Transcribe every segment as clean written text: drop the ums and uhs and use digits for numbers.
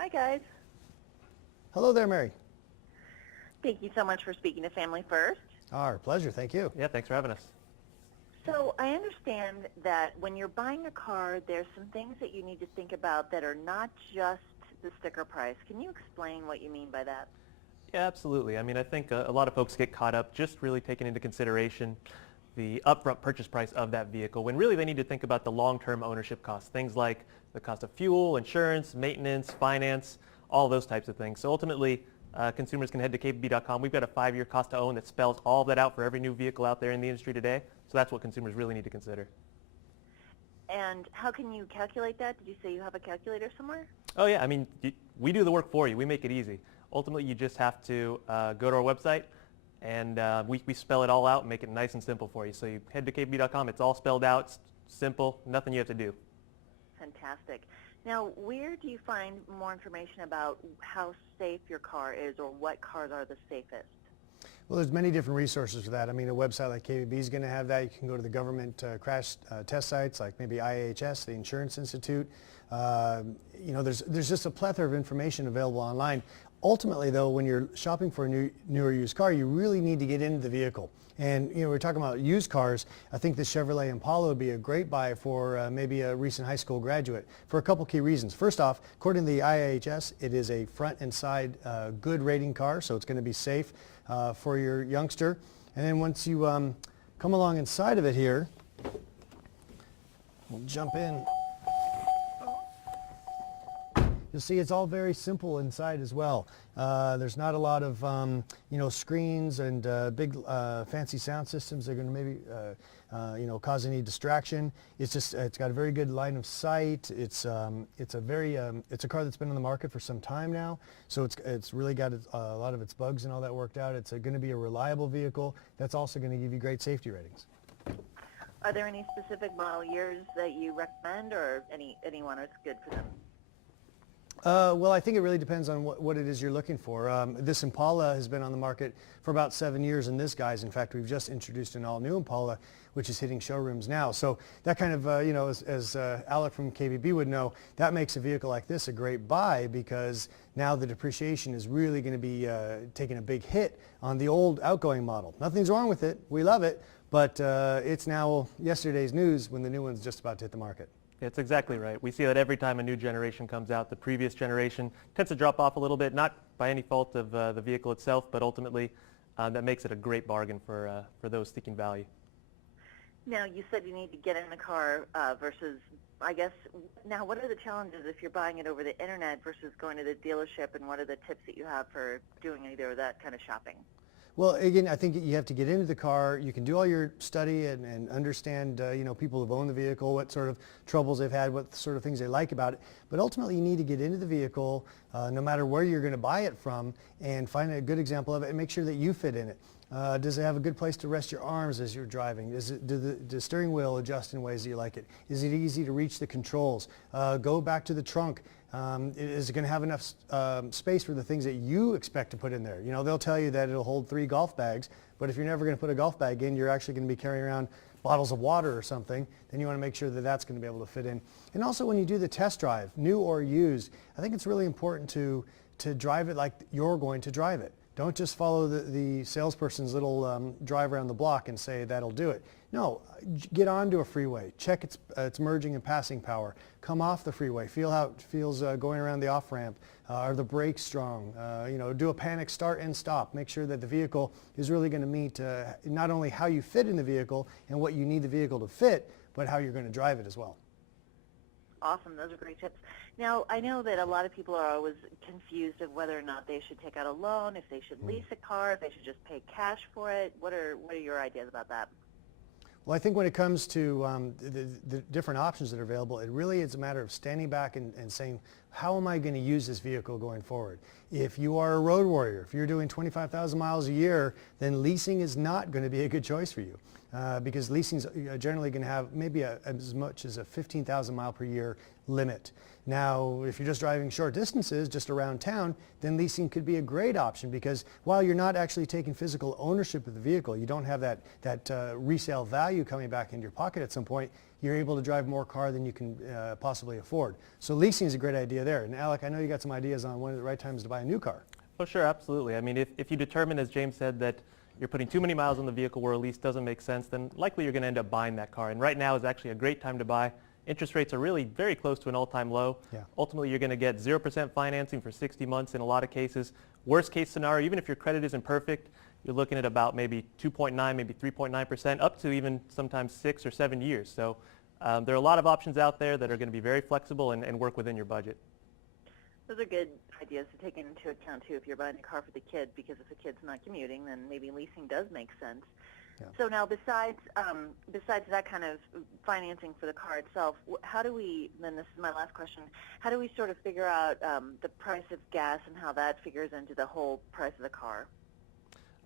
Hi, guys. Hello there, Mary. Thank you so much for speaking to Family First. Our pleasure. Thank you. Yeah, thanks for having us. So I understand that when you're buying a car, there's some things that you need to think about that are not just the sticker price. Can you explain what you mean by that? Yeah, absolutely. I mean, I think a lot of folks get caught up just really taking into consideration the upfront purchase price of that vehicle when really they need to think about the long-term ownership costs, things like the cost of fuel, insurance, maintenance, finance, all those types of things. So ultimately, consumers can head to kbb.com. We've got a 5-year cost to own that spells all of that out for every new vehicle out there in the industry today. So that's what consumers really need to consider. And how can you calculate that? Did you say you have a calculator somewhere? Oh yeah, I mean, we do the work for you. We make it easy. Ultimately, you just have to go to our website and we spell it all out and make it nice and simple for you. So you head to kbb.com. It's all spelled out, it's simple, nothing you have to do. Fantastic. Now, where do you find more information about how safe your car is or what cars are the safest? Well, there's many different resources for that. I mean, a website like KBB is going to have that. You can go to the government crash test sites like maybe IHS, the Insurance Institute. There's just a plethora of information available online. Ultimately, though, when you're shopping for a new or used car, you really need to get into the vehicle. And we're talking about used cars. I think the Chevrolet Impala would be a great buy for maybe a recent high school graduate for a couple key reasons. First off, according to the IHS, it is a front and side good rating car, so it's going to be safe for your youngster. And then once you come along inside of it here, we'll jump in. You'll see it's all very simple inside as well. There's not a lot of screens and big fancy sound systems that are going to maybe cause any distraction. It's got a very good line of sight. It's a car that's been on the market for some time now, so it's really got a lot of its bugs and all that worked out. It's going to be a reliable vehicle that's also going to give you great safety ratings. Are there any specific model years that you recommend, or anyone is good for them? Well, I think it really depends on what it is you're looking for. This Impala has been on the market for about 7 years, and this guy's, in fact, we've just introduced an all-new Impala, which is hitting showrooms now. So that kind of, as Alec from KBB would know, that makes a vehicle like this a great buy because now the depreciation is really going to be taking a big hit on the old outgoing model. Nothing's wrong with it. We love it, but it's now yesterday's news when the new one's just about to hit the market. It's exactly right. We see that every time a new generation comes out, the previous generation tends to drop off a little bit, not by any fault of the vehicle itself, but ultimately that makes it a great bargain for those seeking value. Now, you said you need to get in the car versus, I guess, now what are the challenges if you're buying it over the internet versus going to the dealership, and what are the tips that you have for doing either of that kind of shopping? Well, again, I think you have to get into the car. You can do all your study and understand, people who've owned the vehicle, what sort of troubles they've had, what sort of things they like about it. But ultimately, you need to get into the vehicle, no matter where you're going to buy it from, and find a good example of it and make sure that you fit in it. Does it have a good place to rest your arms as you're driving? Do the steering wheel adjust in ways that you like it? Is it easy to reach the controls? Go back to the trunk. Is it going to have enough space for the things that you expect to put in there? They'll tell you that it'll hold 3 golf bags, but if you're never going to put a golf bag in, you're actually going to be carrying around bottles of water or something, then you want to make sure that that's going to be able to fit in. And also when you do the test drive, new or used, I think it's really important to drive it like you're going to drive it. Don't just follow the salesperson's little drive around the block and say that'll do it. No, get onto a freeway. Check its merging and passing power. Come off the freeway. Feel how it feels going around the off-ramp. Are the brakes strong? Do a panic start and stop. Make sure that the vehicle is really going to meet not only how you fit in the vehicle and what you need the vehicle to fit, but how you're going to drive it as well. Awesome. Those are great tips. Now, I know that a lot of people are always confused of whether or not they should take out a loan, if they should lease a car, if they should just pay cash for it. What are your ideas about that? Well, I think when it comes to the different options that are available, it really is a matter of standing back and saying, how am I going to use this vehicle going forward? If you are a road warrior, if you're doing 25,000 miles a year, then leasing is not going to be a good choice for you because leasing is generally going to have maybe as much as a 15,000 mile per year limit. Now, if you're just driving short distances, just around town, then leasing could be a great option, because while you're not actually taking physical ownership of the vehicle, you don't have that resale value coming back into your pocket at some point, you're able to drive more car than you can possibly afford. So leasing is a great idea there. And Alec, I know you got some ideas on when are the right times to buy a new car. Oh, sure, absolutely. I mean, if you determine, as James said, that you're putting too many miles on the vehicle where a lease doesn't make sense, then likely you're going to end up buying that car. And right now is actually a great time to buy. Interest rates are really very close to an all-time low. Yeah. Ultimately, you're going to get 0% financing for 60 months in a lot of cases. Worst case scenario, even if your credit isn't perfect, you're looking at about maybe 2.9, maybe 3.9%, up to even sometimes 6 or 7 years. So there are a lot of options out there that are going to be very flexible and work within your budget. Those are good ideas to take into account, too, if you're buying a car for the kid, because if the kid's not commuting, then maybe leasing does make sense. Yeah. So now, besides that kind of financing for the car itself, how do we, then this is my last question, how do we sort of figure out the price of gas and how that figures into the whole price of the car?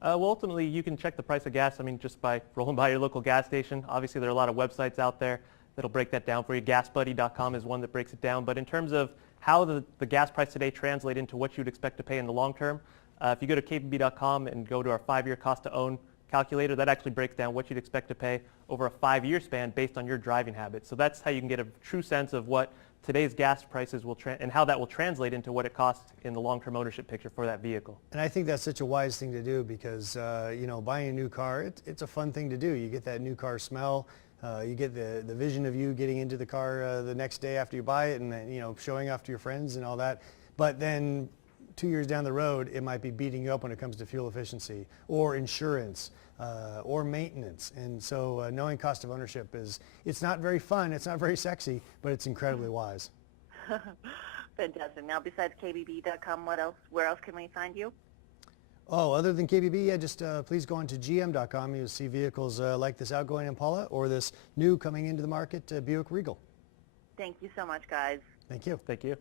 Well, ultimately, you can check the price of gas, I mean, just by rolling by your local gas station. Obviously, there are a lot of websites out there that'll break that down for you. GasBuddy.com is one that breaks it down. But in terms of how the gas price today translate into what you'd expect to pay in the long term, if you go to KBB.com and go to our 5-year cost to own calculator, that actually breaks down what you'd expect to pay over a 5-year span based on your driving habits. So that's how you can get a true sense of what today's gas prices will and how that will translate into what it costs in the long-term ownership picture for that vehicle. And I think that's such a wise thing to do, because you know, buying a new car, it's a fun thing to do. You get that new car smell. You get the vision of you getting into the car the next day after you buy it, and then, you know, showing off to your friends and all that. But then 2 years down the road, it might be beating you up when it comes to fuel efficiency or insurance or maintenance. And so knowing cost of ownership it's not very fun, it's not very sexy, but it's incredibly wise. Fantastic. Now, besides KBB.com, where else can we find you? Oh, other than KBB, yeah, just please go on to GM.com. You'll see vehicles like this outgoing Impala or this new coming into the market Buick Regal. Thank you so much, guys. Thank you. Thank you.